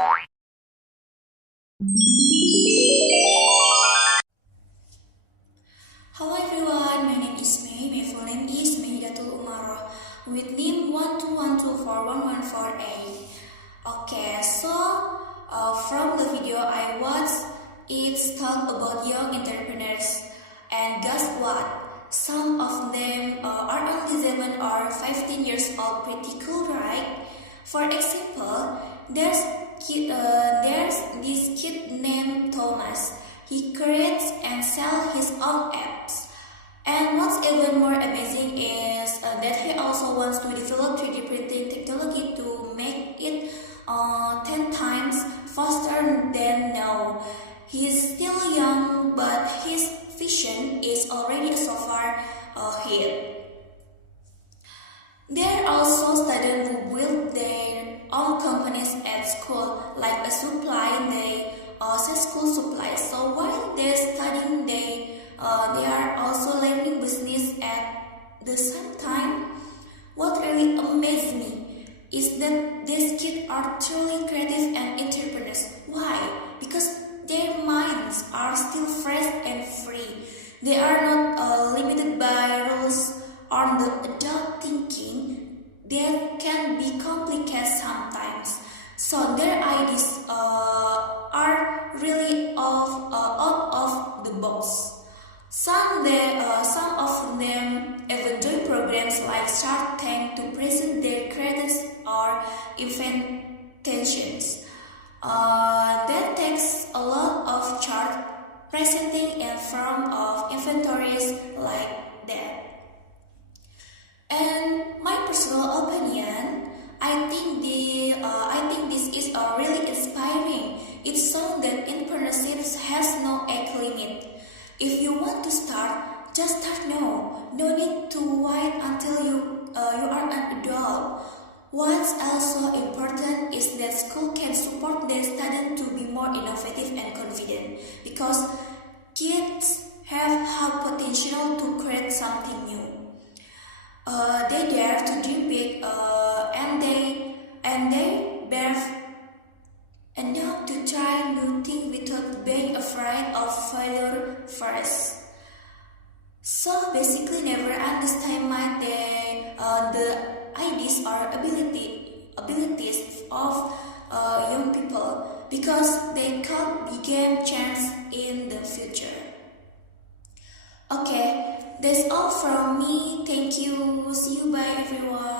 Hello everyone, my name is May. My full name is Mahidatul Umaroh with NIM 121241148. Okay, so from the video I watched, it's talk about young entrepreneurs, and guess what? Some of them are only 7 or 15 years old. Pretty cool, right? For example, there's this kid named Thomas. He creates and sells his own apps. And what's even more amazing is that he also wants to develop 3D printing technology to make it 10 times faster than now. He's still young, but his vision is already so far ahead. There are also students who build their own companies at school, like a supply, they sell school supplies. So while they're studying, they are also learning business at the same time. What really amazed me is that these kids are truly creative and entrepreneurs. Why? Because their minds are still fresh and free. They are not limited by rules or the adult thinking that can be complicated sometimes. So their ideas are really out of the box. Some of them even join programs like Shark Tank to present their creatives or inventions. That takes a lot of charge presenting in front of inventories like that. And my personal opinion, I think this is really inspiring. It shows that entrepreneurship has no age limit. If you want to start, just start now. No need to wait until you are an adult. What's also important is that school can support their students to be more innovative and confident, because kids have potential to create something new. They dare to dream big, and they brave enough to try new things without being afraid of failure first. So basically, never underestimate the ideas or abilities of young people, because they could begin chance in the future. Okay, that's all from me. Thank you. See you. Bye, everyone.